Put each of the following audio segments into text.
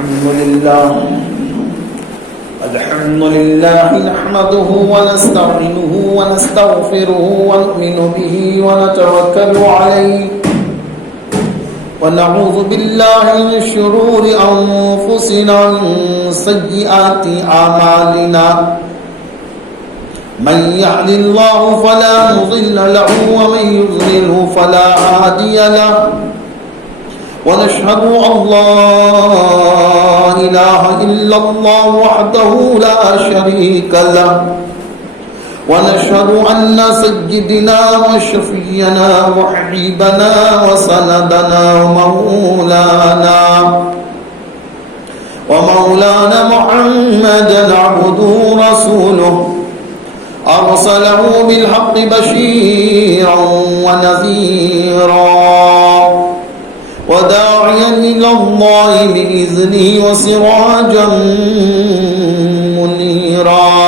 الحمد لله نحمده ونستعينه ونستغفره ونؤمن به ونتوكل عليه ونعوذ بالله من شرور أنفسنا ومن سيئات أعمالنا من يهد الله فلا مضل له ومن يضلله فلا هادي له ونشهد أن لا إله إلا الله وحده لا شريك له ونشهد أن سيدنا وشفينا وحبيبنا وسندنا ومولانا محمدا عبده ورسوله أرسله بالحق بشيرا ونذيرا وداعيا إلى الله بإذنه وسراجا منيرا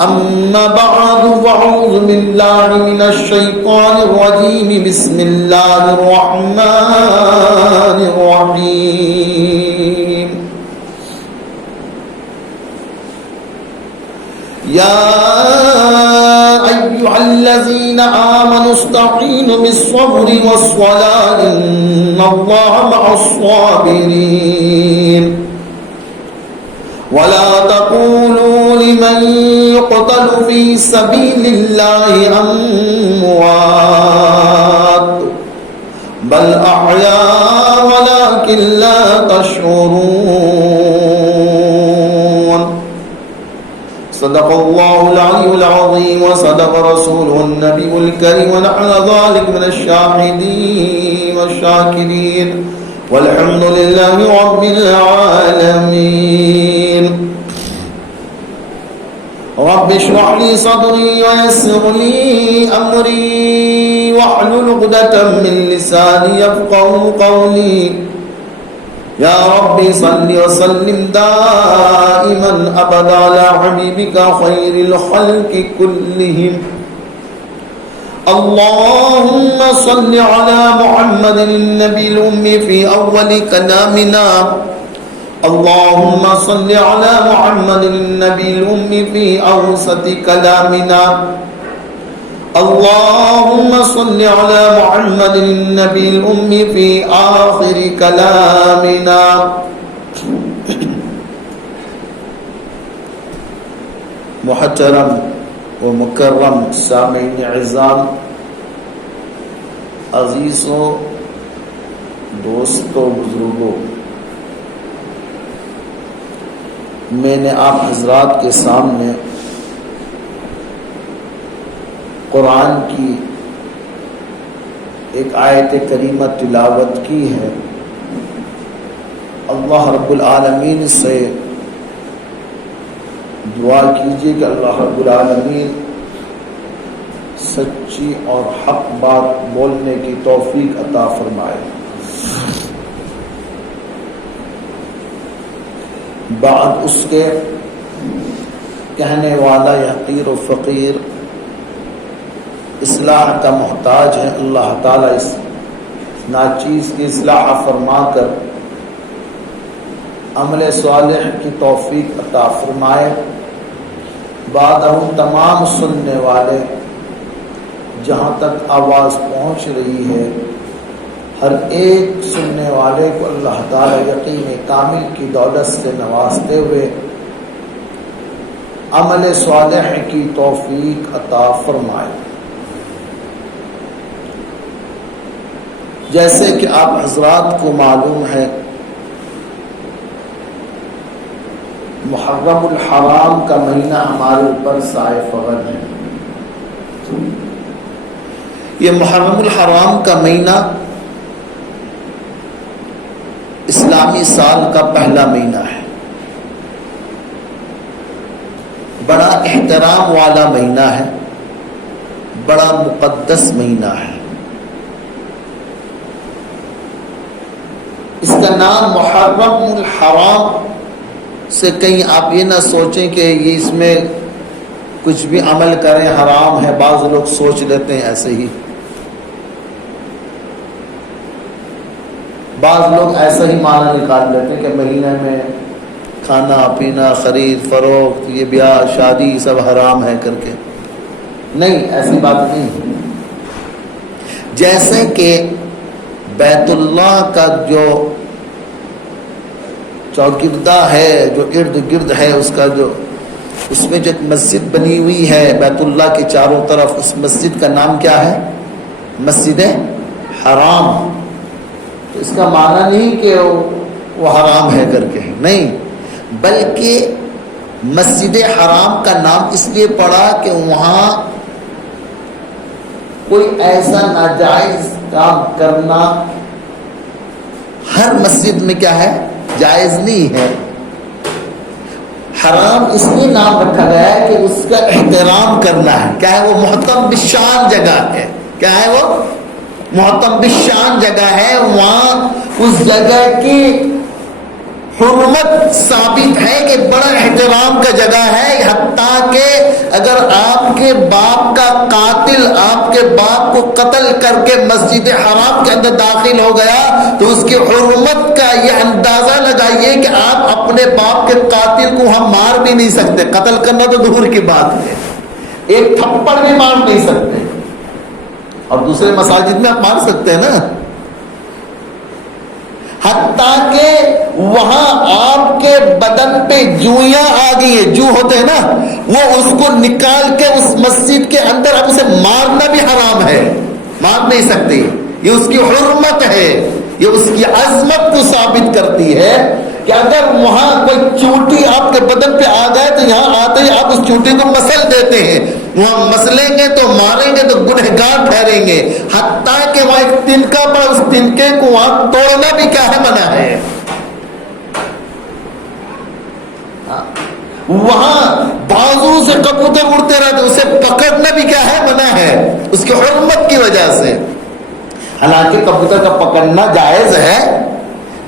أما بعد فأعوذ بالله من الشيطان الرجيم بسم الله الرحمن الرحيم يا أيها الذين آمنوا استعينوا بالصبر والصلاة إن الله مع الصابرين ولا تقولوا لمن يقتل في سبيل الله أموات بل أحياء ولكن لا تشعرون صدق الله العلي العظيم وصدق رسوله النبي الكريم ونحن ذلك من الشاهدين والشاكرين والحمد لله رب العالمين رب اشرح لي صدري ويسر لي أمري واحلل عقدة من لساني يفقهوا قولي يا رب صل وسلم دائما أبدا على حبيبك خير الخلق كلهم اللهم صل على محمد النبي الأمي في أول كلامنا اللهم صل على محمد النبي الأمي في أوسط كلامنا اللهم صل على محمد النبي الأمي في آخر كلامنا محترم و مکرم سامعین اعزام، عزیزوں، دوستوں، بزرگوں، میں نے آپ حضرات کے سامنے قرآن کی ایک آیت کریمہ تلاوت کی ہے۔ اللہ رب العالمین سے دعا کیجیے کہ اللہ رب العالمین سچی اور حق بات بولنے کی توفیق عطا فرمائے۔ بعد اس کے کہنے والا حقیر و فقیر اصلاح کا محتاج ہے، اللہ تعالیٰ اس ناچیز کی اصلاح فرما کر عمل صالح کی توفیق عطا فرمائے۔ بعد تمام سننے والے، جہاں تک آواز پہنچ رہی ہے، ہر ایک سننے والے کو اللہ تعالیٰ یقین کامل کی دولت سے نوازتے ہوئے عمل صالح کی توفیق عطا فرمائے۔ جیسے کہ آپ حضرات کو معلوم ہے، محرم الحرام کا مہینہ ہمارے اوپر سائے فغن ہے۔ یہ محرم الحرام کا مہینہ اسلامی سال کا پہلا مہینہ ہے، بڑا احترام والا مہینہ ہے، بڑا مقدس مہینہ ہے۔ اس کا نام محرم الحرام سے کہیں آپ یہ نہ سوچیں کہ یہ اس میں کچھ بھی عمل کریں حرام ہے، بعض لوگ سوچ لیتے ہیں ایسے ہی۔ بعض لوگ ایسا ہی معنی نکال لیتے کہ مہینے میں کھانا پینا خرید فروخت یہ بیاہ شادی سب حرام ہے کر کے. نہیں، ایسی بات نہیں. جیسے کہ بیت اللہ کا جو چوگردہ ہے، جو ارد گرد ہے اس کا، جو اس میں جو ایک مسجد بنی ہوئی ہے بیت اللہ کے چاروں طرف، اس مسجد کا نام کیا ہے؟ مسجد حرام. تو اس کا معنی نہیں کہ وہ حرام ہے کر کے، نہیں، بلکہ مسجد حرام کا نام اس لیے پڑا کہ وہاں کوئی ایسا ناجائز کام کرنا ہر مسجد میں کیا ہے؟ جائز نہیں ہے. حرام اس لیے نام رکھا گیا ہے کہ اس کا احترام کرنا ہے. کیا ہے وہ؟ محترم بالشان جگہ ہے. کیا ہے وہ؟ محترم بالشان جگہ ہے. وہاں اس جگہ کی حرمت ثابت ہے کہ بڑا احترام کا جگہ ہے. حتیٰ کہ اگر آپ کے باپ کا قاتل آپ کے باپ کو قتل کر کے مسجد حرام کے اندر داخل ہو گیا تو اس کی حرمت کا یہ اندازہ لگائیے کہ آپ اپنے باپ کے قاتل کو ہم مار بھی نہیں سکتے. قتل کرنا تو دور کی بات ہے، ایک تھپڑ بھی مار نہیں سکتے. اور دوسرے مساجد میں آپ مار سکتے ہیں نا. حتیٰ کہ وہاں آپ کے بدن پہ جوئیاں آ گئی ہیں، جو ہوتے ہیں نا، وہ اس کو نکال کے اس مسجد کے اندر اب اسے مارنا بھی حرام ہے. مار نہیں سکتے. یہ اس کی حرمت ہے، یہ اس کی عظمت کو ثابت کرتی ہے کہ اگر وہاں کوئی چوٹی آپ کے بدن پہ آ جائے تو یہاں آتے ہی آپ اس چوٹی کو مسل دیتے ہیں. وہاں مسلیں گے تو ماریں گے تو گنہگار ٹھہریں گے. حتیٰ کہ وہاں ایک تنکا پر اس تنکے کو وہاں توڑنا بھی کیا ہے؟ منع ہے. وہاں بازو سے کبوتر اڑتے رہتے اسے پکڑنا بھی کیا ہے؟ منع ہے، اس کی حرمت کی وجہ سے. حالانکہ کبوتر کا پکڑنا جائز ہے،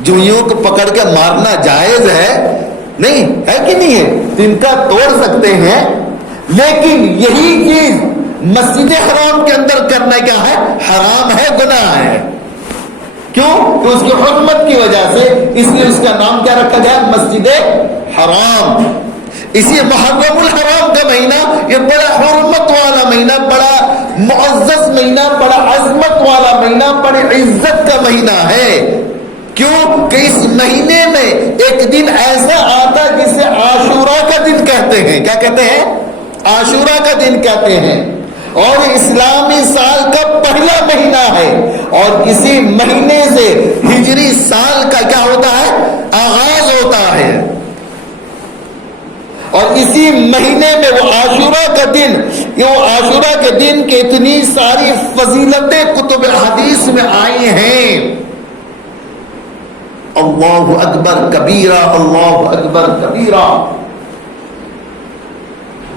جوئیوں کو پکڑ کے مارنا جائز ہے، نہیں ہے کہ نہیں ہے؟ تنکا توڑ سکتے ہیں، لیکن یہی چیز مسجد حرام کے اندر کرنا کیا ہے؟ حرام ہے، گناہ ہے. کیوں؟ کہ اس کی حرمت کی وجہ سے. اس لیے اس کا نام کیا رکھا گیا؟ مسجد حرام. اسی محرم الحرام کا مہینہ یہ بڑا حرمت والا مہینہ، بڑا معزز مہینہ، بڑا عظمت والا مہینہ، بڑی عزت کا مہینہ ہے. کیوں؟ کہ اس مہینے میں ایک دن ایسا آتا جسے عاشورہ کا دن کہتے ہیں. کیا کہتے ہیں؟ عاشورہ کا دن کہتے ہیں. اور اسلامی سال کا پہلا مہینہ ہے، اور اسی مہینے سے ہجری سال کا کیا ہوتا ہے؟ آغاز ہوتا ہے. اور اسی مہینے میں وہ عاشورہ کا دن، یہ وہ عاشورہ کے دن کی اتنی ساری فضیلتیں کتب حدیث میں آئی ہیں. اللہ اکبر کبیرہ، اللہ اکبر کبیرہ.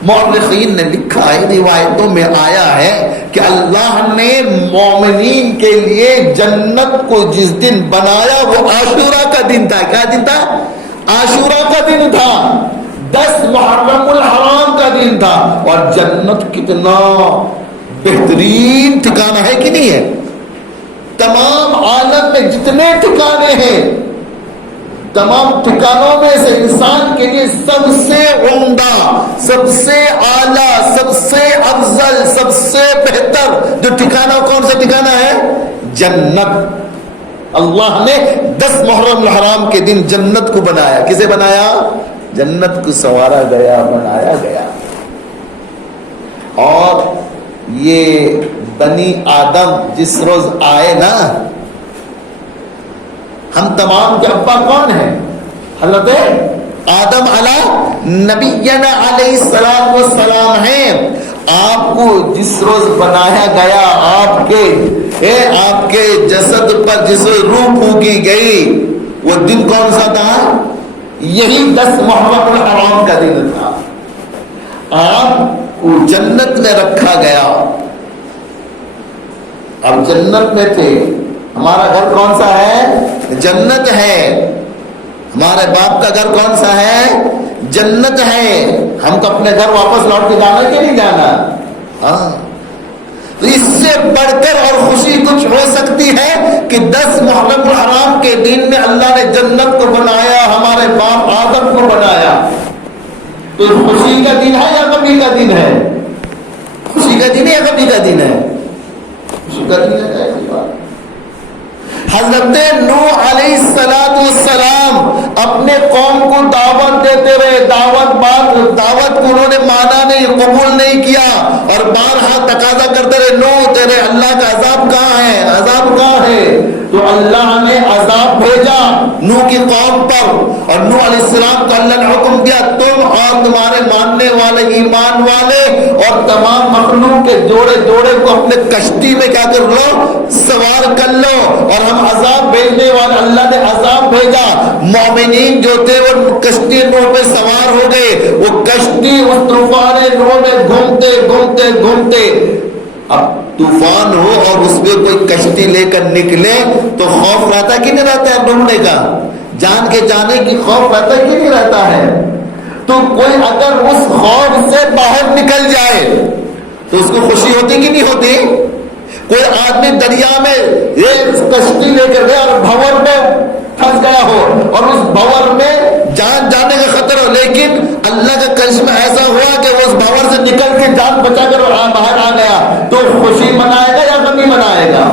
مورخین نے لکھا ہے، روایتوں میں آیا ہے کہ اللہ نے مومنین کے لیے جنت کو جس دن بنایا وہ عاشورہ کا دن تھا. کیا دن تھا؟ عاشورہ کا دن تھا. 10 محرم الحرام کا دن تھا. اور جنت کتنا بہترین ٹھکانہ ہے کہ نہیں ہے؟ تمام عالم میں جتنے ٹھکانے ہیں، تمام ٹھکانوں میں سے انسان کے لیے سب سے عمدہ، سب سے اعلیٰ، سب سے افضل، سب سے بہتر جو ٹھکانہ کون سا ٹھکانہ ہے؟ جنت. اللہ نے 10 محرم الحرام کے دن جنت کو بنایا. کسے بنایا؟ جنت کو سنوارا گیا، بنایا گیا. اور یہ بنی آدم جس روز آئے نا، ہم تمام کے ابا کون ہیں؟ حضرت آدم علیہ نبینا علیہ السلام والسلام ہیں. آپ کو جس روز بنایا گیا، آپ کے جسد پر جس روح پھونکی گئی، وہ دن کون سا تھا؟ یہی 10 محرم الحرام کا دن تھا. آپ کو جنت میں رکھا گیا. اب جنت میں تھے. ہمارا گھر کون سا ہے؟ جنت ہے. ہمارے باپ کا گھر کون سا ہے؟ جنت ہے. ہم کو اپنے گھر واپس لوٹ کے جانا کہ نہیں جانا؟ ہاں. تو اس سے بڑھ کر اور خوشی کچھ ہو سکتی ہے کہ 10 محرم الحرام کے دن میں اللہ نے جنت کو بنایا، ہمارے باپ آدم کو بنایا؟ تو خوشی کا دن ہے یا غمی کا دن ہے؟ خوشی کا دن ہے یا غمی کا دن ہے؟ خوشی کا دن ہے۔ ایسی بات حضرت نوح علیہ السلام اپنے قوم کو دعوت دیتے رہے، دعوت کو انہوں نے مانا نہیں، قبول نہیں کیا، اور بارہا تقاضا کرتے رہے، نوح تیرے اللہ کا عذاب کہاں ہے، عذاب کہاں ہے؟ تو اللہ نے عذاب بھیجا نوح کی قوم پر، اور نوح علیہ السلام کو اللہ نے حکم دیا تم اور تمہارے ماننے والے، ایمان والے اور تمام مخلوق کے جوڑے کو اپنے کشتی میں کیا کر لو، سوار کر لو، اور ہم عذاب بھیجنے والے، اللہ نے عذاب بھیجا۔ مومنین جو تھے وہ کشتی نوح پہ سوار ہو گئے، وہ کشتی اس طوفان نوح میں گھومتے اب طوفان ہو اور اس میں کوئی کشتی لے کر نکلے تو خوف رہتا کہ نہیں رہتا ہے ڈوبنے کا؟ جان کے جانے کی خوف رہتا کہ نہیں رہتا ہے؟ تو کوئی اگر اس خوف سے باہر نکل جائے تو اس کو خوشی ہوتی کہ نہیں ہوتی؟ کوئی آدمی دریا میں ایک کشتی لے کر گیا اور بھور میں پھنس گیا ہو اور اس بھور میں جان جانے کا خطر ہو، لیکن اللہ کا کرشمہ ایسا ہوا کہ وہ اس بھور سے نکل کے جان بچا کر باہر آ گیا، تو خوشی منائے گا یا غمی منائے گا؟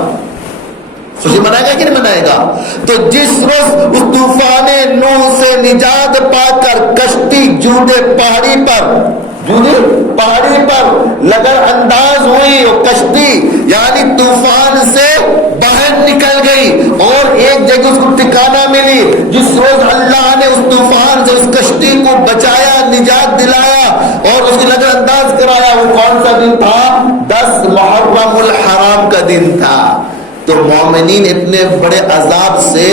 خوشی منائے گا کہ نہیں منائے گا؟ تو جس روز اس طوفان نوح سے نجات پا کر کشتی جودے پہاڑی پر لگر انداز ہوئی، وہ کشتی یعنی طوفان سے باہر نکل گئی اور ایک جگہ اس کو ٹھکانہ ملی، جس روز اللہ نے اس طوفان سے اس کشتی کو بچایا، نجات دلایا اور اس کی لگر انداز کرایا، وہ کون سا دن تھا؟ 10 محرم الحرام کا دن تھا۔ تو مومنین اتنے بڑے عذاب سے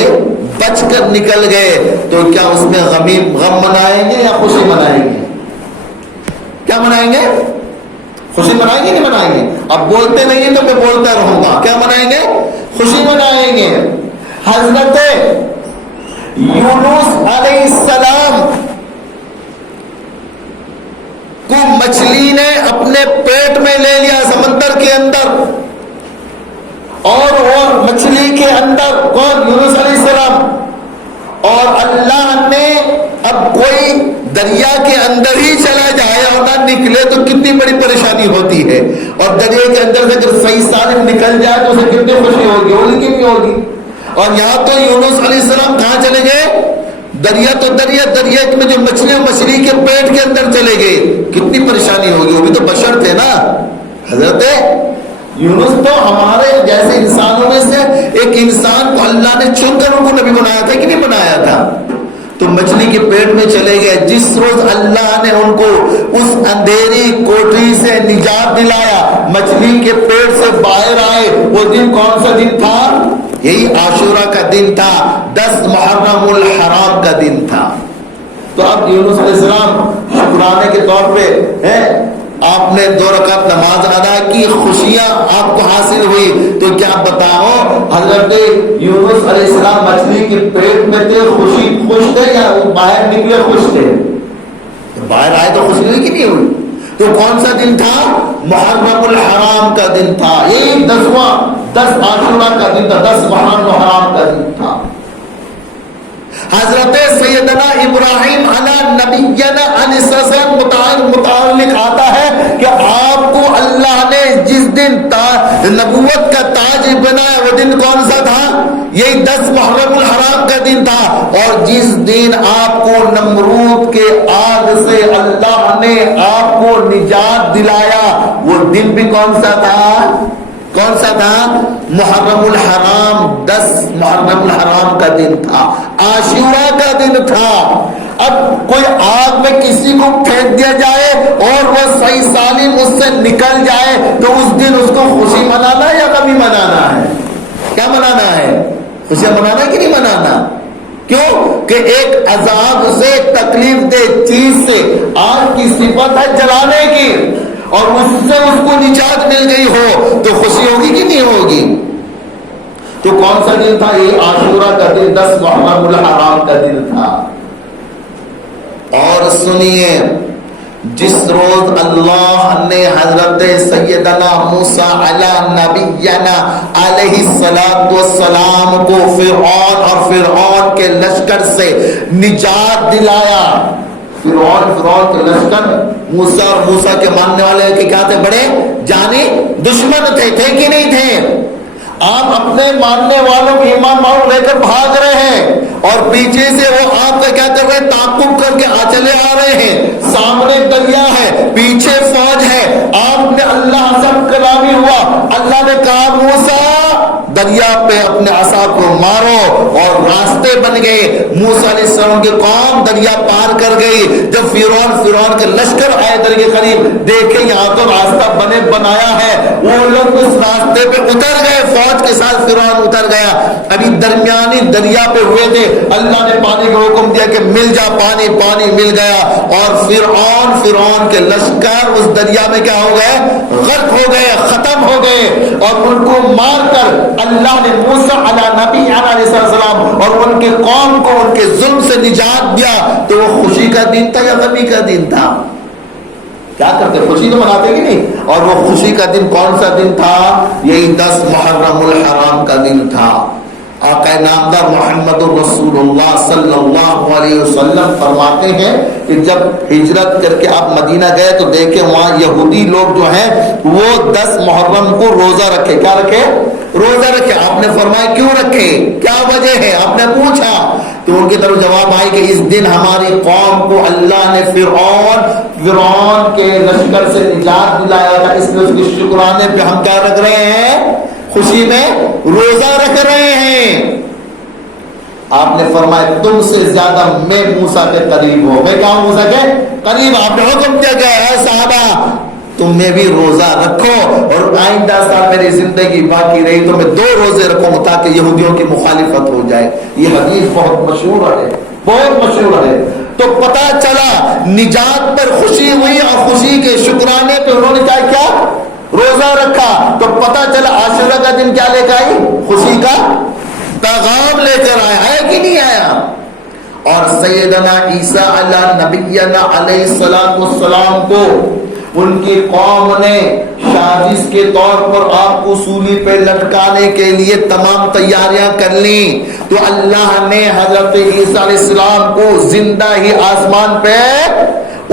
بچ کر نکل گئے، تو کیا اس میں غم منائیں گے یا خوشی منائیں گے؟ کیا منائیں گے؟ خوشی منائیں گے نہیں منائیں گے؟ اب بولتے نہیں تو میں بولتا رہوں گا، کیا منائیں گے؟ خوشی منائیں گے۔ حضرت یونس علیہ السلام کو مچھلی نے اپنے پیٹ میں لے لیا سمندر کے اندر، اور وہ مچھلی کے اندر کون؟ یونس علیہ السلام، اور اللہ نے اب کوئی دریا کے اندر ہی چلا جائے اور نہ نکلے تو کتنی بڑی پریشانی ہوتی ہے، اور دریا کے اندر سے اگر صحیح سالم نکل جائے تو اسے کتنی خوشی ہوگی نہیں ہوگی؟ اور یہاں تو یونس علیہ السلام کہاں چلے گئے؟ دریا میں جو مچھلی کے پیٹ کے اندر چلے گئے، کتنی پریشانی ہوگی، وہ بھی تو بشر تھے نا۔ حضرت یونس تو ہمارے جیسے انسانوں میں سے ایک انسان کو اللہ نے چن کر ان کو نبی بنایا تھا کہ نہیں بنایا تھا؟ تو مچھلی کے پیٹ میں چلے گئے، جس روز اللہ نے ان کو اس اندھیری کوٹری سے نجات دلایا، مچھلی کے پیٹ سے باہر آئے، وہ دن کون سا دن تھا؟ یہی عاشورہ کا دن تھا، 10 محرم الحرام کا دن تھا۔ تو اب یونس علیہ السلام شکرانے کے طور پہ آپ نے 2 رکعت نماز ادا کی، خوشیاں آپ کو حاصل ہوئی، تو کیا بتاؤ حضرت یونس علیہ السلام مچھلی کے پیٹ میں تھے، خوش تھے یا باہر نکلے خوش تھے؟ باہر آئے تو خوشی ہوئی کہ نہیں ہوئی؟ تو کون سا دن تھا؟ محرم الحرام کا دن تھا، یہی 10 عاشورہ کا دن تھا، 10 محرم الحرام کا دن تھا۔ حضرت سیدنا ابراہیم علیہ نبینا علیہ السلام متعلق آتا ہے کہ آپ کو اللہ نے جس دن نبوت کا تاج بنایا وہ دن کون سا تھا؟ یہی 10 محرم الحرام کا دن تھا، اور جس دن آپ کو نمرود کے آگ سے اللہ نے آپ کو نجات دلایا وہ دن بھی کون سا تھا؟ کون سا تھا؟ محرم الحرام، 10 محرم الحرام کا دن تھا، عاشورہ کا دن تھا۔ اب کوئی آگ میں کسی کو پھینک دیا جائے اور وہ صحیح سالم اس سے نکل جائے تو اس دن اس کو خوشی منانا ہے یا غمی منانا ہے؟ کیا منانا ہے؟ خوشی منانا کہ نہیں منانا؟ کیوں کہ ایک عذاب سے، تکلیف دہ چیز سے، آگ کی صفت ہے جلانے کی، اور اس سے اس کو نجات مل گئی ہو تو خوشی ہوگی کہ نہیں ہوگی؟ تو کون سا دن تھا؟ یہ عاشورہ کا دن، 10 محرم الحرام کا دن تھا۔ اور سنیے جس روز اللہ نے حضرت سیدنا موسیٰ علی نبینا علیہ السلام کو فرعون اور فرعون کے لشکر سے نجات دلایا. فرعون کے لشکر موسیٰ اور موسیٰ کے ماننے والے کے کیا تھے؟ بڑے جانی دشمن تھے کہ نہیں تھے؟ آپ اپنے ماننے والوں کو ایمان معاون لے کر بھاگ رہے ہیں اور پیچھے سے وہ آپ کا کیا کر رہے ہیں؟ تعاقب کر کے چلے آ رہے ہیں. سامنے دریا ہے، پیچھے فوج ہے. آپ نے اللہ سے کلامی ہوا، اللہ نے کہا موسیٰ دریا پہ اپنے عصا کو مارو، اور راستے بن گئے. موسیٰ علیہ السلام کی قوم دریا پار کر گئی. جب فرعون کے لشکر آئے در کے قریب، دیکھے یہاں تو راستہ بنایا ہے، وہ لوگ اس راستے پہ اتر گئے، فوج کے ساتھ فرعون اتر گیا. ابھی درمیانی دریا پہ ہوئے تھے، اللہ نے پانی کا حکم دیا کہ مل جا پانی مل گیا، اور فرعون کے لشکر اس دریا میں کیا ہو گئے؟ غرق ہو گئے، ختم ہو گئے. اور ان کو مار کر اللہ نے موسیٰ علی نبی علیہ السلام اور ان کے قوم کو ان کے ظلم سے نجات دیا. تو وہ خوشی کا دن تھا یا غمی کا دن تھا؟ کیا کرتے؟ خوشی تو مناتے کہ نہیں؟ اور وہ خوشی کا دن کون سا دن تھا؟ یہی 10 محرم الحرام کا دن تھا. آقا نامدار محمد رسول اللہ صلی اللہ علیہ وسلم فرماتے ہیں کہ جب ہجرت کر کے آپ مدینہ گئے تو دیکھیں وہاں یہودی لوگ جو ہیں وہ 10 محرم کو روزہ رکھے. کیا رکھے؟ روزہ رکھے. آپ نے فرمایا کیوں رکھے؟ کیا وجہ ہے؟ آپ نے پوچھا تو ان کی طرف جواب آئی کہ اس دن ہماری قوم کو اللہ نے فرعون کے لشکر سے نجات دلایا تھا، اس لیے اس کے شکرانے پہ ہم کیا رکھ رہے ہیں؟ خوشی میں روزہ رکھ رہے ہیں. آپ نے فرمایا تم سے زیادہ میں موسیٰ کے قریب ہوں. میں کیا ہوں؟ موسیٰ کے قریب. آپ نے حکم دیا کہ اے صحابہ تم میں بھی روزہ رکھو، اور آئندہ سال میری زندگی باقی رہی تو میں 2 روزے رکھوں گا تاکہ یہودیوں کی مخالفت ہو جائے. یہ حدیث بہت مشہور ہے، بہت مشہور ہے. تو پتا چلا نجات پر خوشی ہوئی، اور خوشی کے شکرانے پہ انہوں نے کیا روزہ رکھا. تو پتا چلا عاشورہ کا دن کیا لے کر آئی؟ خوشی کا پیغام لے کر آیا ہے کہ نہیں آیا؟ اور سیدنا عیسیٰ علیہ نبینا علیہ السلام کو ان کی قوم نے سازش کے طور پر آپ کو سولی پہ لٹکانے کے لیے تمام تیاریاں کر لیں. تو اللہ نے حضرت عیسیٰ علیہ السلام کو زندہ ہی آسمان پہ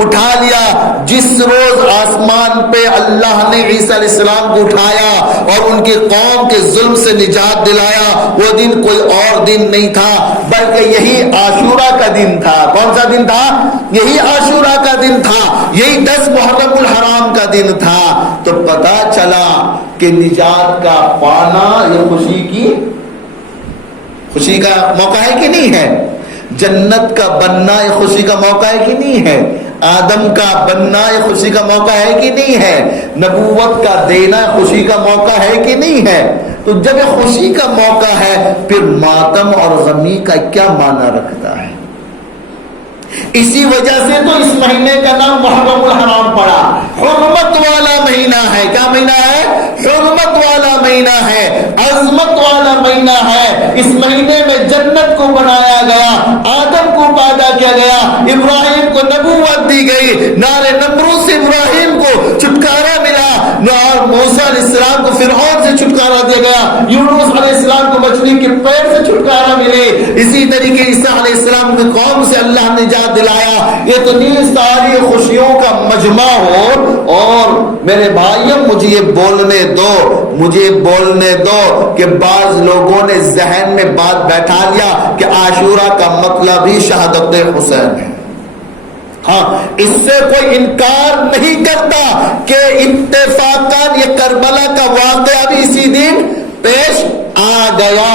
اٹھا لیا. جس روز آسمان پہ اللہ نے عیسیٰ علیہ السلام کو اٹھایا اور ان کی قوم کے ظلم سے نجات دلایا، وہ دن کوئی اور دن نہیں تھا بلکہ یہی عاشورہ کا دن تھا. کون سا دن تھا؟ یہی عاشورہ کا دن تھا، یہی 10 محرم الحرام کا دن تھا. تو پتا چلا کہ نجات کا پانا یہ خوشی کا موقع ہے کہ نہیں ہے؟ جنت کا بننا یہ خوشی کا موقع ہے کہ نہیں ہے؟ آدم کا بننا یہ خوشی کا موقع ہے کہ نہیں ہے؟ نبوت کا دینا خوشی کا موقع ہے کہ نہیں ہے؟ تو جب یہ خوشی کا موقع ہے پھر ماتم اور غمی کا کیا معنی رکھتا ہے؟ اسی وجہ سے تو اس مہینے کا نام محرم الحرام پڑا. حرمت والا مہینہ ہے. کیا مہینہ ہے؟ حرمت والا مہینہ ہے، عظمت والا مہینہ ہے. اس مہینے میں جنت کو بنایا گیا، آدم کو پیدا کیا گیا، ابراہیم کو نبوت دی گئی، نار نمرود سے ابراہیم کو چھٹکارا ملا، اور موسیٰ علیہ السلام کو فرعون سے چھٹکارا دیا گیا، یونس علیہ السلام کو مچھلی کے پیر سے چھٹکارا ملے. اسی طریقے عیسیٰ علیہ السلام کی قوم سے اللہ نے نجات دلایا. اتنی ساری خوشیوں کا مجمع ہو. اور میرے بھائیوں مجھے یہ بولنے دو کہ بعض لوگوں نے ذہن میں بات بیٹھا لیا کہ عاشورہ کا مطلب ہی شہادت حسین ہے. ہاں، اس سے کوئی انکار نہیں کرتا کہ اتفاقاً یہ کربلا کا واقعہ بھی اسی دن پیش آ گیا،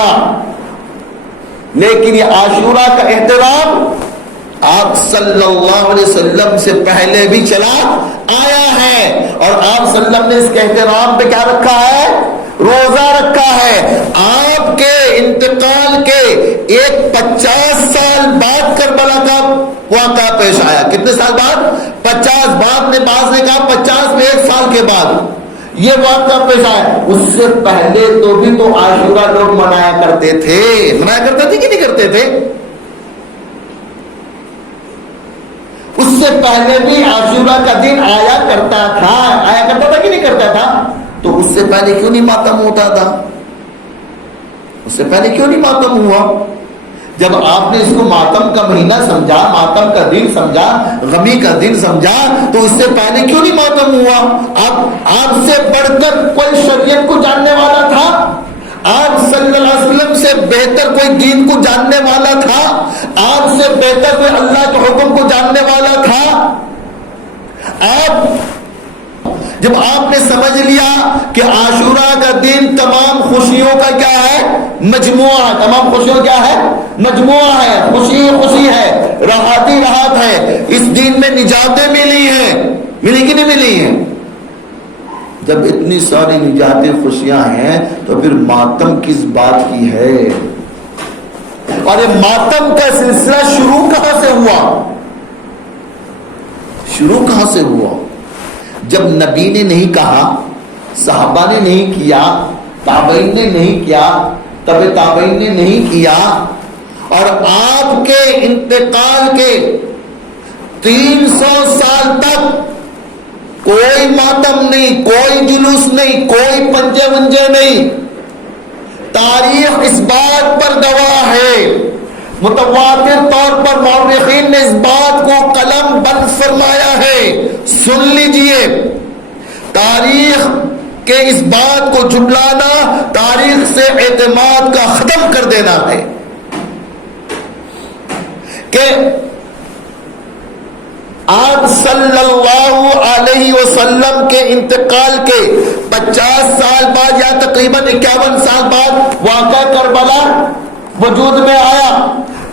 لیکن یہ عاشورہ کا احترام آپ صلی اللہ علیہ وسلم سے پہلے بھی چلا آیا ہے. اور آپ صلی اللہ علیہ وسلم نے اس کے احترام پہ کیا رکھا ہے؟ روزہ رکھا ہے. آپ کے انتقال کے 50 سال بعد کربلا کا واقعہ پیش آیا. کتنے سال بعد؟ 50. بعد نے بعض نے کہا 50 میں 1 سال کے بعد یہ واقعہ پیش آیا. اس سے پہلے تو بھی تو عاشورہ لوگ منایا کرتے تھے کہ نہیں کرتے تھے؟ اس سے سے پہلے بھی عاشورہ کا دن آیا کرتا تھا کہ نہیں کرتا تھا؟ تو اس سے پہلے کیوں نہیں ماتم ہوتا تھا؟ اس سے پہلے کیوں نہیں ماتم ہوا؟ جب آپ نے اس کو ماتم کا مہینہ سمجھا، ماتم کا دن سمجھا، غمی کا دن سمجھا، تو اس سے پہلے کیوں نہیں ماتم ہوا؟ آپ سے بڑھ کر کوئی شریعت کو جاننے والا تھا؟ آپ صلی اللہ علیہ وسلم سے بہتر کوئی دین کو جاننے والا تھا؟ آپ سے بہتر کوئی اللہ کے حکم کو جاننے والا تھا؟ جب آپ نے سمجھ لیا کہ عاشورہ کا دن تمام خوشیوں کا کیا ہے؟ مجموعہ. تمام خوشیوں کیا ہے؟ مجموعہ ہے. خوشی خوشی ہے، راحت ہی راحت ہے. اس دن میں نجاتیں ملی ہیں. ملی کہ نہیں ملی ہیں؟ جب اتنی ساری نجاتیں خوشیاں ہیں تو پھر ماتم کس بات کی ہے؟ اور یہ ماتم کا سلسلہ شروع کہاں سے ہوا؟ شروع کہاں سے ہوا؟ جب نبی نے نہیں کہا، صحابہ نے نہیں کیا، تابعین نے نہیں کیا، تبع تابعین نے نہیں کیا، اور آپ کے انتقال کے 300 سال تک کوئی ماتم نہیں، کوئی جلوس نہیں، کوئی پنجے ونجے نہیں. تاریخ اس بات پر گواہ ہے، متواتر طور پر مورخین نے اس بات کو قلم بند فرمایا ہے. سن لیجئے، تاریخ کے اس بات کو جھٹلانا تاریخ سے اعتماد کا ختم کر دینا ہے کہ آپ صلی اللہ علیہ وسلم کے انتقال کے 50 سال بعد یا تقریباً 51 سال بعد واقعہ کربلا وجود میں آیا.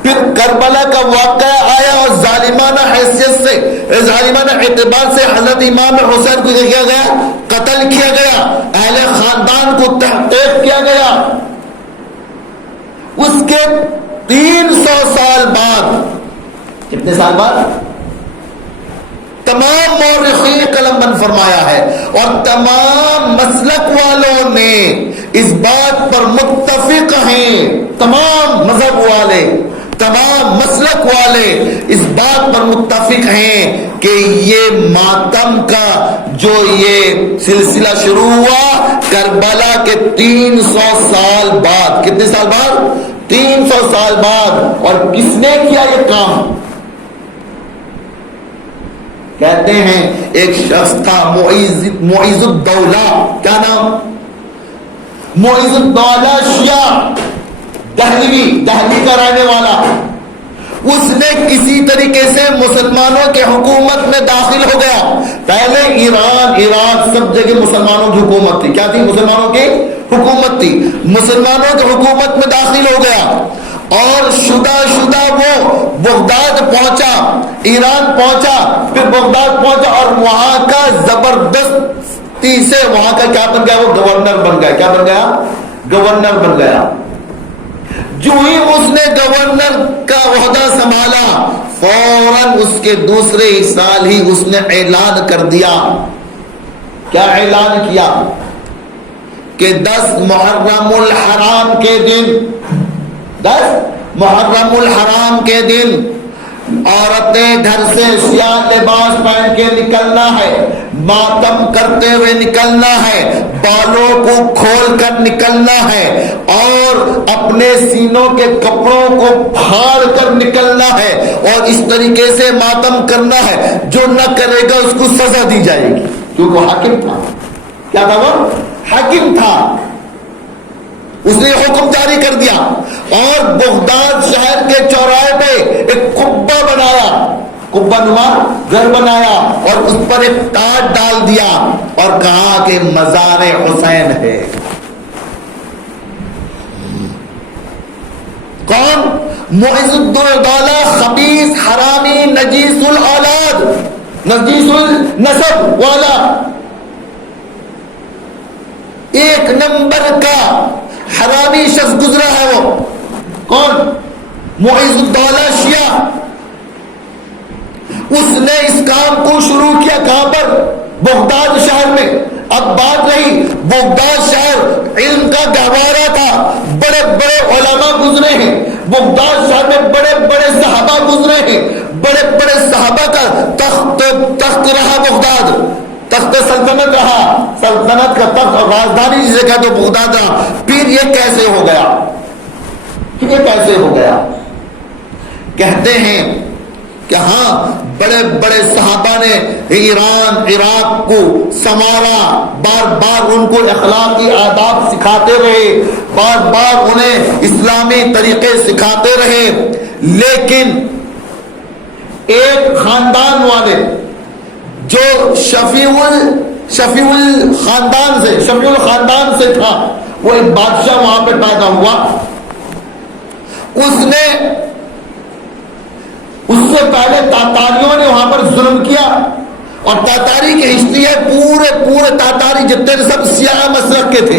پھر کربلا کا واقعہ آیا اور ظالمانہ حیثیت سے، ظالمانہ اعتبار سے حضرت امام حسین کو کیا گیا؟ قتل کیا گیا. اہل خاندان کو تحقیق کیا گیا. اس کے 300 سال بعد، کتنے سال بعد؟ تمام مورخین قلم بند فرمایا ہے اور تمام مسلک والوں نے اس بات پر متفق ہیں، تمام مذہب والے، تمام مسلک والے اس بات پر متفق ہیں کہ یہ ماتم کا جو یہ سلسلہ شروع ہوا کربلا کے 300 سال بعد. کتنے سال بعد؟ 300 سال بعد. اور کس نے کیا یہ کام؟ کہتے ہیں ایک شخص تھا معیز الدولہ. کیا نام؟ معیز الدولہ شیعہ، دہلی کا رہنے والا. اس نے کسی طریقے سے مسلمانوں کے حکومت میں داخل ہو گیا. پہلے ایران، عراق، سب جگہ مسلمانوں کی حکومت تھی. کیا تھی؟ مسلمانوں کی حکومت تھی. مسلمانوں کی حکومت میں داخل ہو گیا اور شدہ وہ بغداد پہنچا، ایران پہنچا، پھر بغداد پہنچا اور وہاں کا زبردستی سے وہاں کا کیا بن گیا؟ وہ گورنر بن گیا. کیا بن گیا؟ گورنر بن گیا. جو ہی اس نے گورنر کا عہدہ سنبھالا، فوراً اس کے دوسرے سال ہی اس نے اعلان کر دیا. کیا اعلان کیا؟ کہ 10 محرم الحرام کے دن، 10 محرم الحرام کے دن عورتیں گھر سے سیاہ لباس پہن کے نکلنا ہے، ماتم کرتے ہوئے نکلنا ہے، بالوں کو کھول کر نکلنا ہے اور اپنے سینوں کے کپڑوں کو پھاڑ کر نکلنا ہے اور اس طریقے سے ماتم کرنا ہے. جو نہ کرے گا اس کو سزا دی جائے گی. کیونکہ وہ حاکم تھا. کیا تھا؟ وہ حاکم تھا. اس نے حکم جاری کر دیا اور بغداد شہر کے چوراہے پہ ایک قبہ بنایا، قبہ نما گھر بنایا اور اس پر ایک ٹاٹ ڈال دیا اور کہا کہ مزار حسین ہے. کون؟ معیز الدولہ، خبیث، حرامی، نجیس الاولاد، نجیس النسب والا، ایک نمبر کا حرامی شخص گزرا ہے. وہ کون؟ معیز الدولہ شیعہ. اس نے اس کام کو شروع کیا کہاں پر؟ بغداد شہر میں. اب بات رہی، بغداد شہر علم کا گہوارہ تھا، بڑے بڑے علماء گزرے ہیں. بغداد شہر میں بڑے بڑے صحابہ گزرے ہیں، بڑے بڑے صحابہ کا سلطنت رہا، سلطنت کا تخت اور راجدھانی جسے کہتے تو بغداد رہا، پھر یہ کیسے ہو گیا؟ یہ کیسے ہو گیا؟ کہتے ہیں کہ ہاں بڑے بڑے صحابہ نے ایران عراق کو سنوارا، بار بار ان کو اخلاقی آداب سکھاتے رہے، بار بار انہیں اسلامی طریقے سکھاتے رہے، لیکن ایک خاندان والے جو شفیع الخاندان سے تھا، وہ ایک بادشاہ وہاں پہ پیدا ہوا، اس سے پہلے تاتاریوں نے وہاں پر ظلم کیا، اور تاتاری کی ہسٹری ہے، پورے تاتاری جتنے سب سیاہ مسلک کے تھے،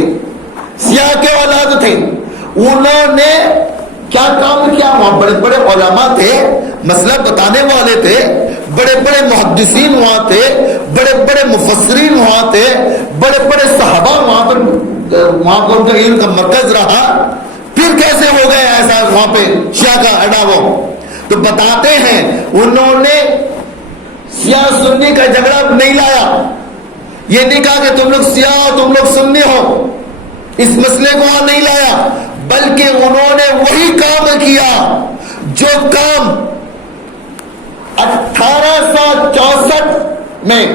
سیاہ کے اولاد تھے، انہوں نے کیا کام کیا؟ وہاں بڑے بڑے علماء تھے، مسئلہ بتانے والے تھے، بڑے بڑے محدثین وہاں تھے، بڑے بڑے مفسرین وہاں تھے، بڑے بڑے صحابہ وہاں پر ان کا علم کا مرکز رہا، پھر کیسے ہو گئے ایسا وہاں پہ شیعہ کا اڈا؟ وہ تو بتاتے ہیں انہوں نے سیاہ سنی کا جھگڑا نہیں لایا، یہ نہیں کہا کہ تم لوگ سیاہ ہو تم لوگ سنی ہو، اس مسئلے کو وہاں نہیں لایا، بلکہ انہوں نے وہی کام کیا جو کام 1864 میں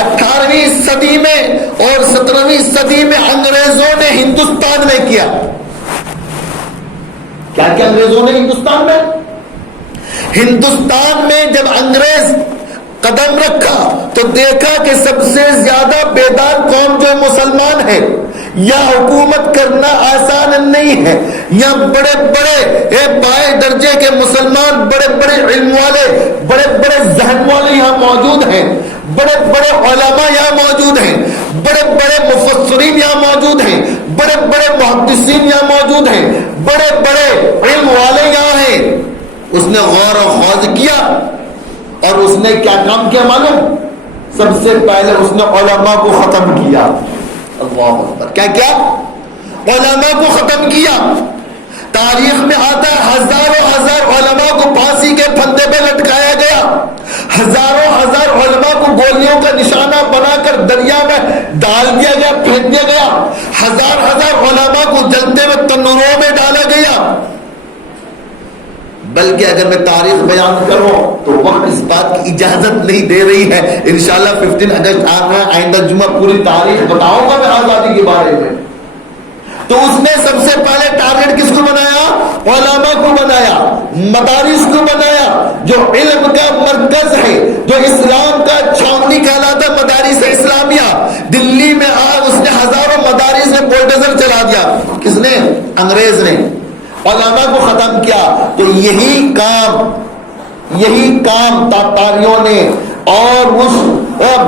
18ویں صدی میں اور 17ویں صدی میں انگریزوں نے ہندوستان میں کیا۔ کیا کیا انگریزوں نے ہندوستان میں جب انگریز قدم رکھا تو دیکھا کہ سب سے زیادہ بیدار قوم جو مسلمان ہے، یا حکومت کرنا آسان نہیں ہے، یا بڑے بڑے بائیں درجے کے مسلمان، بڑے بڑے علم والے، بڑے بڑے ذہن والے یہاں موجود ہیں، بڑے بڑے علماء یہاں موجود ہیں، بڑے بڑے مفسرین یہاں موجود ہیں، بڑے بڑے محدثین یہاں موجود ہیں، بڑے بڑے علم والے یہاں ہیں۔ اس نے غور و خوض کیا اور اس نے کیا کام کیا معلوم؟ سب سے پہلے اس نے علماء کو ختم کیا۔ اللہ اکبر! کیا علماء کو ختم کیا۔ تاریخ میں آتا ہے ہزاروں علماء کو پھانسی کے پھندے پہ لٹکایا گیا، ہزاروں علماء کو گولیوں کا نشانہ بنا کر دریا میں ڈال دیا گیا، پھینک دیا گیا، ہزار علماء کو جلتے ہوئے تنوروں میں ڈالا گیا۔ بلکہ اگر میں تاریخ بیان کروں تو وقت اس بات کی اجازت نہیں دے رہی ہے، انشاءاللہ 15 اگست آ رہا ہے، آئندہ جمعہ پوری تاریخ بتاؤں گا میں آزادی کے بارے میں۔ تو اس نے سب سے پہلے ٹارگٹ کس کو بنایا؟ علماء کو بنایا، مدارس کو بنایا، جو علم کا مرکز ہے، جو اسلام کا چھاونی کہلاتا مدارس اسلامیہ۔ دلی میں اس نے ہزاروں مدارس میں بولڈوزر چلا دیا۔ کس نے؟ انگریز نے۔ علماء کو ختم کیا۔ تو یہی کام تاتاریوں نے اور اس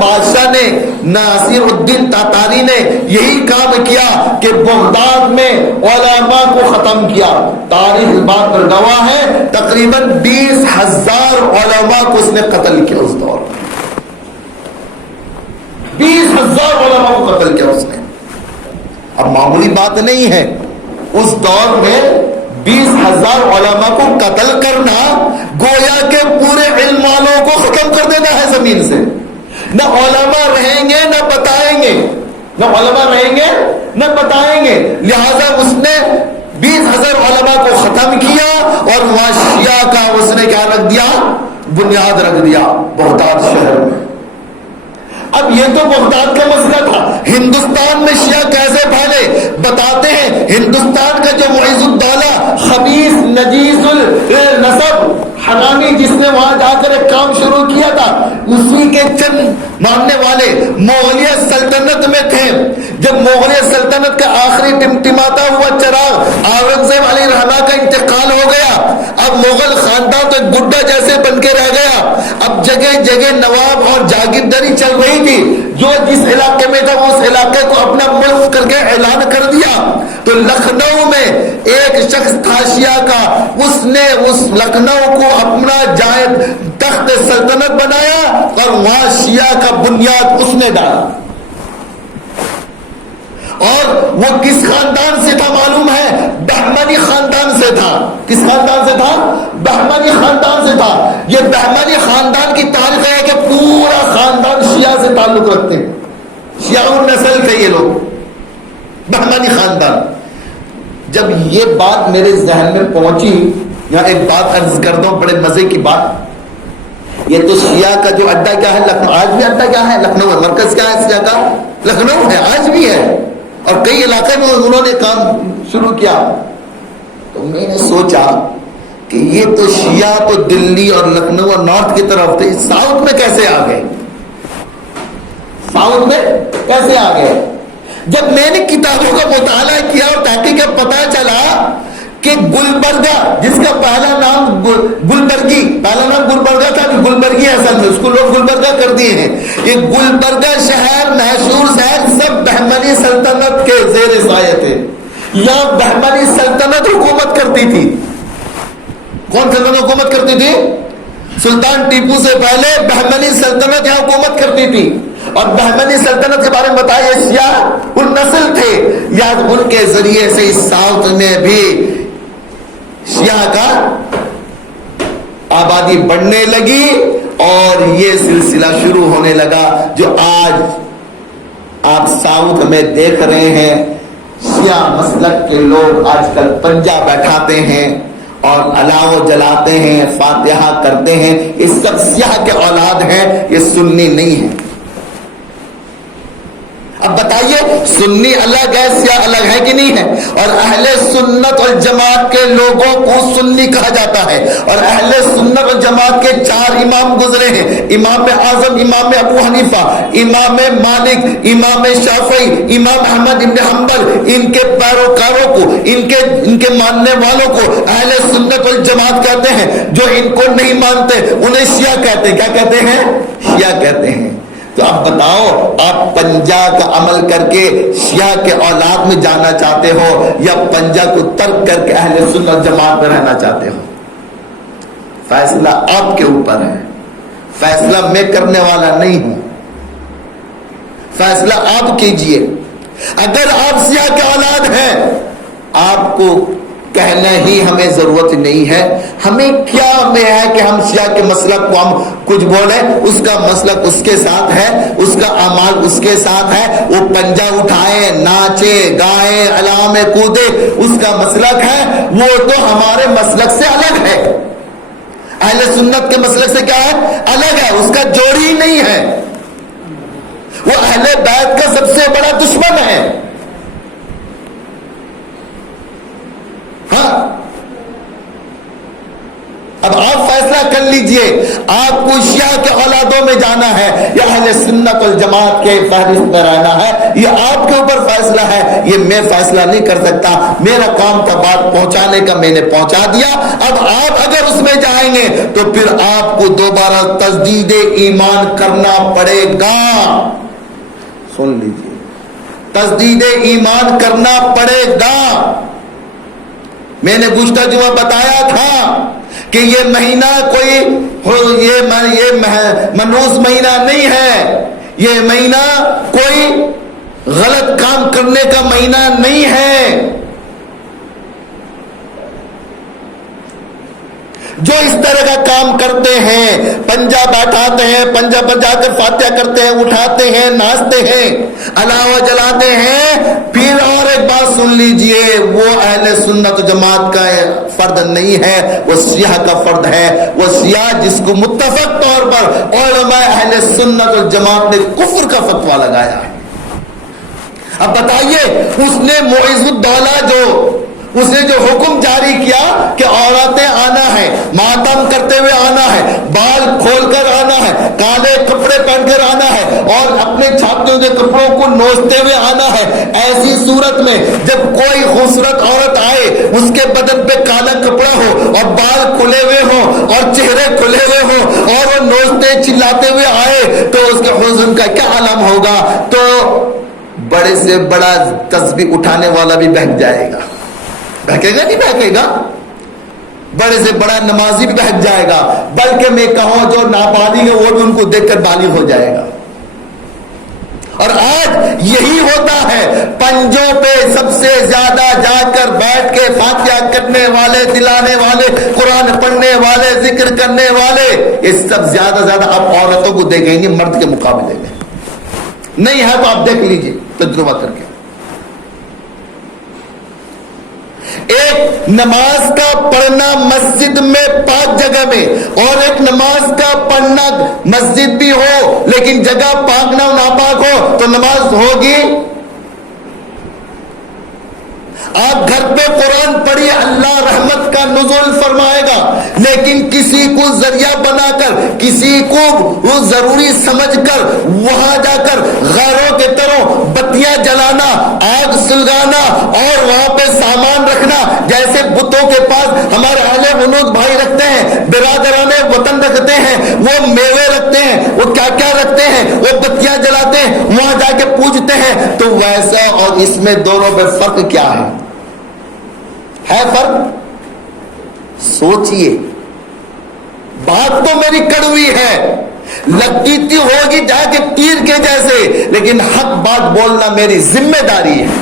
بادشاہ نے، ناصر الدین تاتاری نے یہی کام کیا کہ بغداد میں علماء کو ختم کیا۔ تاریخ اس بات پر گواہ ہے، تقریباً 20,000 علماء کو اس نے قتل کیا اس دور میں۔ 20,000 علماء کو قتل کیا اس نے۔ اب معمولی بات نہیں ہے، اس دور میں 20,000 علماء کو قتل کرنا گویا کہ پورے علم والوں کو ختم کر دینا ہے زمین سے۔ نہ علماء رہیں گے نہ بتائیں گے، نہ علماء رہیں گے نہ بتائیں گے، لہذا اس نے 20,000 علماء کو ختم کیا اور وہاں شیعہ کا اس نے کیا رکھ دیا؟ بنیاد رکھ دیا بغداد شہر میں۔ اب یہ تو بغداد کا مسئلہ تھا، ہندوستان میں شیعہ کیسے پھیلے؟ بتاتے ہیں ہندوستان کا جو معز الدولہ خبیث نجیس النسب حرامی، جس نے وہاں جا کر ایک کام شروع کیا تھا، اسی کے چند ماننے والے مغلیہ سلطنت میں تھے۔ جب مغلیہ سلطنت کا آخری ٹمٹماتا ہوا چراغ اورنگزیب علیہ الرحمہ کا انتقال ہو گیا، اب مغل خاندان تو ایک گڈا جیسے بن کے رہ گیا۔ اب جگہ جگہ نواب اور جاگیرداری چل رہی تھی، جو جس علاقے میں تھا اس علاقے کو اپنا ملک کر کے اعلان کر دیا۔ تو لکھنؤ میں ایک شخص تھا شیعہ کا، اس نے اس لکھنؤ کو اپنا جائے تخت سلطنت بنایا اور وہاں شیعہ کا بنیاد اس نے ڈالا۔ اور وہ کس خاندان سے تھا معلوم ہے؟ بہمنی خاندان سے تھا۔ کس خاندان سے تھا؟ بہمنی خاندان سے تھا۔ یہ بہمنی خاندان کی تاریخ ہے کہ پورا خاندان شیعہ سے تعلق تعلق رکھتے ہیں. شیعہ نسل تھے یہ لوگ, بہمانی خاندان. جب یہ بات میرے ذہن میں پہنچی, یہاں ایک بات عرض کر دوں, بڑے مزے کی بات. یہ تو شیعہ کا جو اڈا کیا ہے لکھنؤ, آج بھی اڈا کیا ہے لکھنؤ ہے, مرکز کیا ہے شیعہ کا لکھنؤ ہے, آج بھی ہے, اور کئی علاقے میں انہوں نے کام شروع کیا. تو میں نے سوچا کہ یہ تو شیعہ تو دلی اور لکھنؤ اور نارتھ کی طرف تھے, ساؤتھ میں کیسے آ گئے, ساؤتھ میں کیسے آ گئے. جب میں نے کتابوں کا مطالعہ کیا اور تحقیق پتہ چلا کہ گلبرگہ, جس کا پہلا نام گلبرگی, پہلا نام گلبرگہ تھا, گلبرگی اصل میں اس کو لوگ گلبرگہ کر دیے ہیں. یہ گلبرگہ شہر, مشہور شہر, سب بہمنی سلطنت کے زیر سایہ تھے. یہاں بہمنی سلطنت حکومت کرتی تھی. کون سلطنت حکومت کرتی تھی؟ سلطان ٹیپو سے پہلے بہمنی سلطنت یہاں حکومت کرتی تھی. اور بہمنی سلطنت کے بارے میں بتایا, شیعہ النسل تھے, یا ان کے ذریعے سے اس ساؤتھ میں بھی شیعہ کا آبادی بڑھنے لگی, اور یہ سلسلہ شروع ہونے لگا جو آج آپ ساؤتھ میں دیکھ رہے ہیں. شیعہ مسلک کے لوگ آج کل پنجا بیٹھاتے ہیں اور علاوہ جلاتے ہیں, فاتحہ کرتے ہیں, یہ سب شیعہ کے اولاد ہیں, یہ سنی نہیں ہے. اب بتائیے, سنی الگ ہے, شیعہ الگ ہے کہ نہیں ہے؟ اور اہل سنت والجماعت کے لوگوں کو سنی کہا جاتا ہے, اور اہل سنت والجماعت کے 4 امام گزرے ہیں, امام اعظم, امام ابو حنیفہ, امام مالک, امام شافعی, امام احمد ابن حنبل. ان کے پیروکاروں کو, ان کے ماننے والوں کو اہل سنت والجماعت کہتے ہیں. جو ان کو نہیں مانتے انہیں شیعہ کہتے ہیں. کیا کہتے ہیں؟ شیعہ کہتے ہیں. تو اب بتاؤ, آپ پنجا کا عمل کر کے شیعہ کے اولاد میں جانا چاہتے ہو, یا پنجا کو ترک کر کے اہل سنت جماعت میں رہنا چاہتے ہو؟ فیصلہ آپ کے اوپر ہے, فیصلہ میں کرنے والا نہیں ہوں. فیصلہ آپ کیجئے. اگر آپ شیعہ کے اولاد ہیں, آپ کو کہنا ہی ہمیں ضرورت نہیں ہے. ہمیں کیا میں ہے کہ ہم شیعہ کے مسلک کو ہم کچھ بولیں, اس کا مسلک اس کے ساتھ ہے, اس کا اعمال اس کے ساتھ ہے. وہ پنجا اٹھائے, ناچے گائے, علام کودے, اس کا مسلک ہے. وہ تو ہمارے مسلک سے الگ ہے. اہل سنت کے مسلک سے کیا ہے؟ الگ ہے, اس کا جوڑی ہی نہیں ہے. وہ اہل بیت کا سب سے بڑا دشمن ہے. ہاں, اب آپ فیصلہ کر لیجئے, آپ کو شیعہ کے اولادوں میں جانا ہے یا اہل سنت والجماعت کے فہرست میں رہنا ہے. یہ آپ کے اوپر فیصلہ ہے, یہ میں فیصلہ نہیں کر سکتا. میرا کام تھا بات پہنچانے کا, میں نے پہنچا دیا. اب آپ اگر اس میں جائیں گے تو پھر آپ کو دوبارہ تجدید ایمان کرنا پڑے گا. سن لیجئے, تجدید ایمان کرنا پڑے گا. میں نے گزشتہ جمعہ بتایا تھا کہ یہ مہینہ کوئی یہ منحوس مہینہ نہیں ہے. یہ مہینہ کوئی غلط کام کرنے کا مہینہ نہیں ہے. جو اس طرح کا کام کرتے ہیں, پنجا بیٹھاتے ہیں, پنجا پر جا کر فاتحہ کرتے ہیں, اٹھاتے ہیں, ناچتے ہیں, علاوہ جلاتے ہیں, پھر اور ایک بات سن لیجئے, وہ اہل سنت جماعت کا فرد نہیں ہے, وہ شیعہ کا فرد ہے. وہ شیعہ جس کو متفق طور پر علماء اہل سنت والجماعت نے کفر کا فتویٰ لگایا ہے. اب بتائیے, اس نے معز الدولہ اس نے جو حکم جاری کیا کہ عورتیں آنا ہے, ماتم کرتے ہوئے آنا ہے, بال کھول کر آنا ہے, کالے کپڑے پہن کر آنا ہے, اور اپنے چھاپتے ہوئے کپڑوں کو نوچتے ہوئے آنا ہے. ایسی صورت میں جب کوئی خوبصورت عورت آئے, اس کے بدن پہ کالا کپڑا ہو اور بال کھلے ہوئے ہوں اور چہرے کھلے ہوئے ہوں, اور وہ نوچتے چلاتے ہوئے آئے, تو اس کے حزن کا کیا عالم ہوگا. تو بڑے سے بڑا تسبیح اٹھانے والا بھی بہک جائے گا. بہکے گا نہیں بہکے گا؟ بڑے سے بڑا نمازی بھی بہک جائے گا. بلکہ میں کہوں جو نابالغ ہے وہ بھی ان کو دیکھ کر بالغ ہو جائے گا. اور آج یہی ہوتا ہے, پنجوں پہ سب سے زیادہ جا کر بیٹھ کے فاتحہ کرنے والے, دلانے والے, قرآن پڑھنے والے, ذکر کرنے والے, یہ سب زیادہ آپ عورتوں کو دیکھیں گے مرد کے مقابلے میں. نہیں ہے تو آپ دیکھ لیجئے تجربہ کر کے. ایک نماز کا پڑھنا مسجد میں پاک جگہ میں، اور ایک نماز کا پڑھنا مسجد بھی ہو لیکن جگہ پاک نہ ناپاک ہو تو نماز ہوگی. آپ گھر پہ قرآن پڑھیے، اللہ رحمت کا نزول فرمائے گا، لیکن کسی کو ذریعہ بنا کر، کسی کو وہ ضروری سمجھ کر وہاں جا کر غیروں کے طرح بتیاں جلانا، آگ سلگانا اور وہاں پہ سامان رکھنا، جیسے بتوں کے پاس ہمارے اہل حنود بھائی رکھتے ہیں، برادران وطن رکھتے ہیں، وہ میوے رکھتے ہیں، وہ کیا کیا رکھتے ہیں، وہ بتیاں جلاتے ہیں، وہاں جا کے پوجتے ہیں. تو ویسا اور اس میں دونوں میں فرق کیا ہے فرق؟ سوچئے. بات تو میری کڑوی ہے، لگتی تھی ہوگی جا کے تیر کے جیسے، لیکن حق بات بولنا میری ذمہ داری ہے.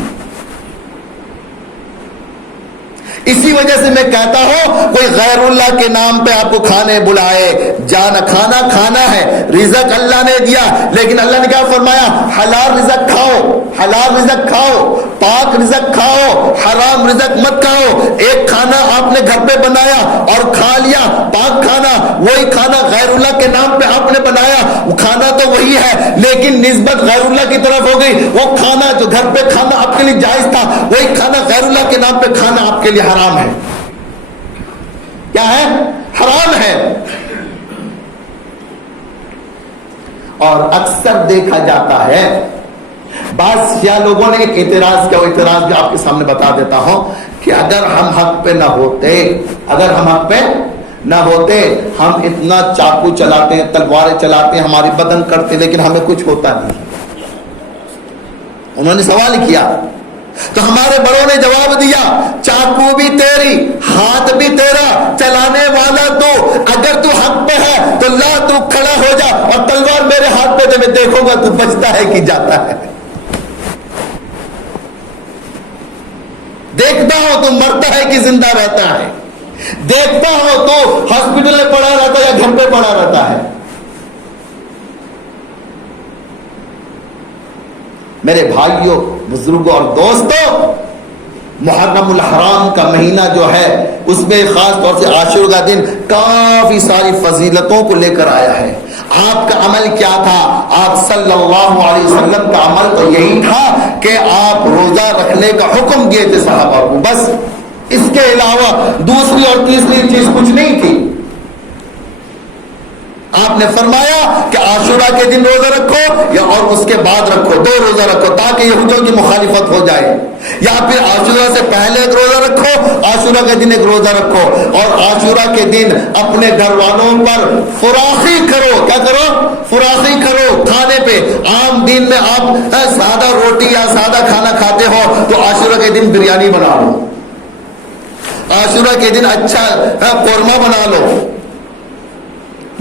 اسی وجہ سے میں کہتا ہوں کوئی غیر اللہ کے نام پہ آپ کو کھانے بلائے، جانا کھانا کھانا ہے، رزق اللہ نے دیا، لیکن اللہ نے کیا فرمایا؟ حلال رزق کھاؤ، حلال رزق کھاؤ، پاک رزق کھاؤ، حرام رزق مت کھاؤ. ایک کھانا آپ نے گھر پہ بنایا اور کھا لیا پاک کھانا، وہی کھانا غیر اللہ کے نام پہ آپ نے بنایا، وہ کھانا تو وہی ہے لیکن نسبت غیر اللہ کی طرف ہو گئی. وہ کھانا جو گھر پہ کھانا آپ کے لیے جائز تھا، وہی کھانا غیر اللہ کے نام پہ کھانا آپ کے لیے حرام ہے. کیا ہے؟ حرام ہے. اور اکثر دیکھا جاتا ہے بعض شیعہ لوگوں نے ایک اعتراض کیا، وہ اعتراض بھی آپ کے سامنے بتا دیتا ہوں کہ اگر ہم حق پہ نہ ہوتے، اگر ہم حق پہ نہ ہوتے، ہم اتنا چاقو چلاتے ہیں، تلواریں چلاتے ہیں، ہماری بدن کرتے، لیکن ہمیں کچھ ہوتا نہیں. انہوں نے سوال کیا تو ہمارے بڑوں نے جواب دیا، چاقو بھی تیری، ہاتھ بھی تیرا، چلانے والا تو، اگر تو حق پہ ہے تو لا، تو کھڑا ہو جا، اور تلوار میرے ہاتھ پہ جب میں دیکھوں گا تو بچتا ہے کہ جاتا ہے. دیکھتا ہو تو مرتا ہے کہ زندہ رہتا ہے، دیکھتا ہو تو ہاسپٹل میں پڑا رہتا ہے یا گھر پہ پڑا رہتا ہے. میرے بھائیوں، بزرگوں اور دوستوں، محرم الحرام کا مہینہ جو ہے اس میں خاص طور سے عاشور کا دن کافی ساری فضیلتوں کو لے کر آیا ہے. آپ کا عمل کیا تھا؟ آپ صلی اللہ علیہ وسلم کا عمل تو یہی تھا کہ آپ روزہ رکھنے کا حکم دیے تھے صحابہ کو، بس اس کے علاوہ دوسری اور تیسری چیز کچھ نہیں تھی. آپ نے فرمایا کہ عاشورہ کے دن روزہ رکھو یا اور اس کے بعد رکھو، 2 روزہ رکھو تاکہ یہودیوں کی مخالفت ہو جائے، یا پھر عاشورہ سے پہلے ایک روزہ رکھو، عاشورہ کے دن ایک روزہ رکھو، اور عاشورہ کے دن اپنے گھر والوں پر فراخی کرو. کیا کرو؟ فراخی کرو کھانے پہ. عام دن میں آپ سادہ روٹی یا سادہ کھانا کھاتے ہو تو عاشورہ کے دن بریانی بنا لو، عاشورہ کے دن اچھا قورمہ بنا لو.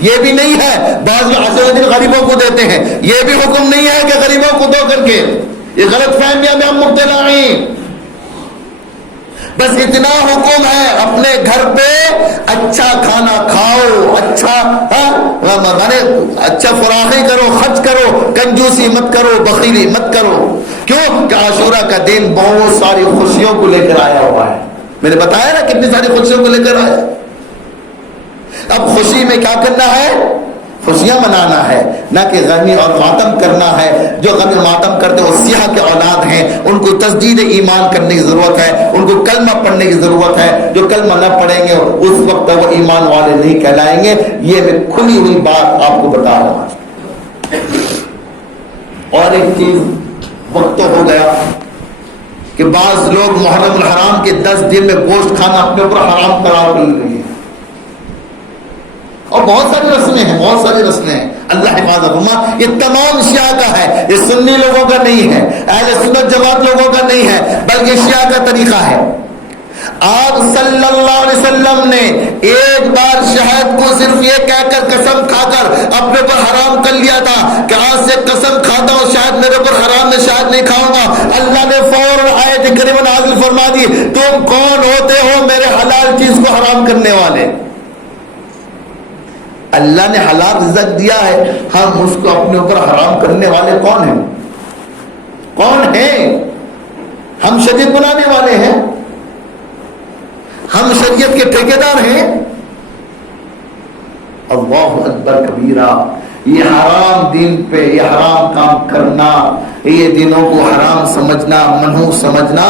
یہ بھی نہیں ہے بعض عاشورہ دن غریبوں کو دیتے ہیں، یہ بھی حکم نہیں ہے کہ غریبوں کو دو کر کے، یہ غلط فہمیاں میں ہم مبتلا ہیں. بس اتنا حکم ہے اپنے گھر پہ اچھا کھانا کھاؤ، اچھا فراخی کرو، خرچ کرو، کنجوسی مت کرو، بخیلی مت کرو. کیوں کہ عاشورہ کا دن بہت ساری خوشیوں کو لے کر آیا ہوا ہے. میں نے بتایا نا کتنی ساری خوشیوں کو لے کر آیا. اب خوشی میں کیا کرنا ہے؟ خوشیاں منانا ہے، نہ کہ غمی اور ماتم کرنا ہے. جو غمی ماتم کرتے وہ سیاہ کے اولاد ہیں، ان کو تجدید ایمان کرنے کی ضرورت ہے، ان کو کلمہ پڑھنے کی ضرورت ہے. جو کلمہ نہ پڑھیں گے اس وقت وہ ایمان والے نہیں کہلائیں گے. یہ میں کھلی ہوئی بات آپ کو بتا رہا ہوں. اور ایک چیز، وقت تو ہو گیا کہ بعض لوگ محرم الحرام کے 10 دن میں گوشت کھانا اپنے اوپر حرام قرار کر رہے ہیں، اور بہت ساری رسمیں ہیں، بہت ساری رسمیں ہیں. اللہ حفاظت فرما. یہ تمام شیعہ کا ہے، یہ سنی لوگوں کا نہیں ہے، اہل سنت جماعت لوگوں کا نہیں ہے، بلکہ شیعہ کا طریقہ ہے. آپ صلی اللہ علیہ وسلم نے ایک بار شہد کو صرف یہ کہہ کر قسم کھا کر اپنے پر حرام کر لیا تھا کہ آج سے قسم کھاتا ہوں شہد میرے پر حرام، میں شہد نہیں کھاؤں گا. اللہ نے فوراً آیت کریمہ نازل فرما دی، تم کون ہوتے ہو میرے حلال چیز کو حرام کرنے والے؟ اللہ نے حلال رزق دیا ہے، ہم اس کو اپنے اوپر حرام کرنے والے کون ہیں؟ کون ہیں؟ ہم شریعت بنانے والے ہیں، ہم شریعت کے ٹھیکیدار ہیں۔ اللہ اکبر کبیرہ، یہ حرام دین پہ یہ حرام کام کرنا، یہ دینوں کو حرام سمجھنا، منحوس سمجھنا،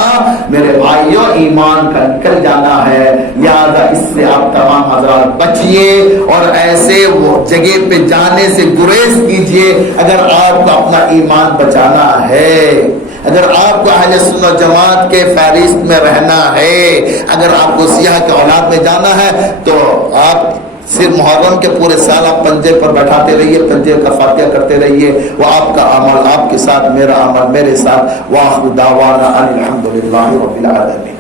میرے بھائیوں ایمان کا نکل جانا ہے۔ لہذا اس سے آپ تمام حضرات بچیے اور ایسے وہ جگہ پہ جانے سے گریز کیجئے اگر آپ کو اپنا ایمان بچانا ہے، اگر آپ کو اہل سنت جماعت کے فہرست میں رہنا ہے، اگر آپ کو سیاہ کے اولاد میں جانا ہے تو آپ صرف محرم کے پورے سال آپ پنجے پر بیٹھاتے رہیے، پنجے کا فاتحہ کرتے رہیے، وہ آپ کا عمل آپ کے ساتھ، میرا عمل میرے ساتھ۔ وآخر دعوانا ان الحمد للہ رب العالمین۔